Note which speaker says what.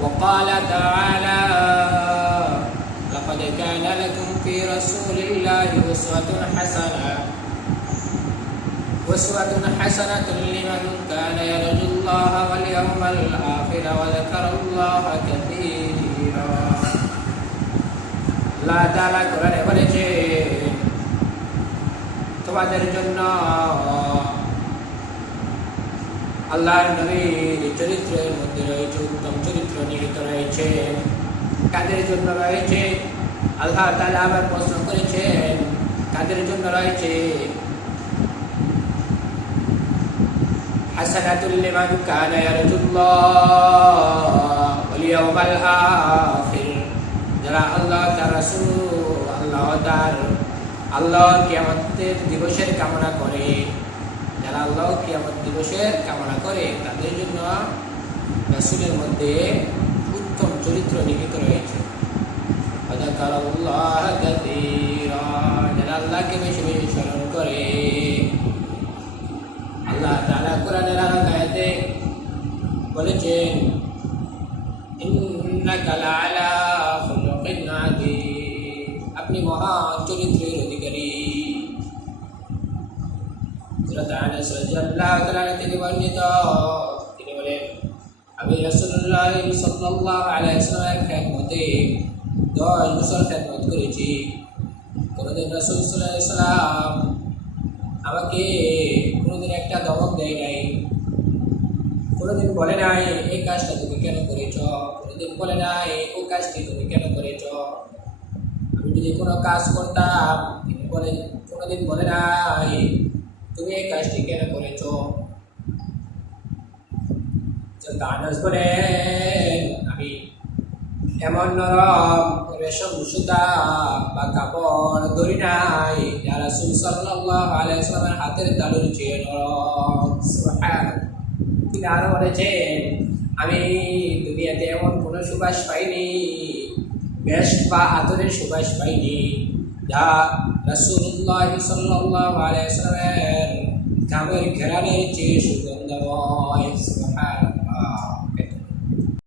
Speaker 1: وقال تعالى لقد كان لكم في رسول الله أسوة حسنة أسوة حسنة لمن كان يرجو الله واليوم الآخر وذكر الله كثيرا আল্লাহ তাআলা কোরআনে বলেছেন তোমাদের জন্য আল্লাহর নবীর চরিত্রের মধ্যে রয়েছে, উত্তম চরিত্র নিহিত রয়েছে। কাদের জন্য রয়েছে? আল্লাহ তাআলা আবার প্রশ্ন করেছেন, কাদের জন্য রয়েছে? হাসানাতুল লিমান কানা ইয়ারজুল্লাহ ওয়াল ইয়াউমাল আখির। যারা আল্লাহ তার রাসূল, আল্লাহ তার আল্লাহ কিয়ামতের দিবসের কামনা করে। যারা আল্লাহ কিয়ামত দিবসের কামনা করে, তাদের জন্য রাসুলের মধ্যে উত্তম চরিত্র নিহিত রয়েছে। যারা আল্লাহকে বেশি বেশি স্মরণ করে, আল্লাহ বলেছেন আপনি মহা চরিত্রের অধিকারী। আনাস রাদিয়াল্লাহু তাআলা থেকে বর্ণিত তিনি বলেন আমি রাসূলুল্লাহ সাল্লাল্লাহু আলাইহি ওয়াসাল্লামের খেদমতে দশ বছর খেদমত করেছি কোনোদিন রাসূল সাল্লাল্লাহু আমাকে কোনোদিন একটা দমক দেয় নাই কোনোদিন বলে নাই এই কাজটা তুমি কেন করেছ কোনোদিন বলে নাই, ও কাজটি তুমি কেন করেছ? আমি যদি কোনো কাজ করতাম, তিনি বলে কোনোদিন বলে নাই। তুমি এই কাজটি কেন করেছ? আমি এমন নরম রেশম সুতা বা কাপড় নাই যারা আলাইসলামের হাতের তালুর চেয়ে নরম। তিনি বলেছেন, আমি দুনিয়াতে এমন কোনো সুবাস পাইনি, বেশ বা আদরের সুবাস পাইনি, যা রাসূলুল্লাহ সাল্লাল্লাহু আলাইহি ওয়াসাল্লামের কামের ঘেরানের চেয়ে সুগন্ধময়।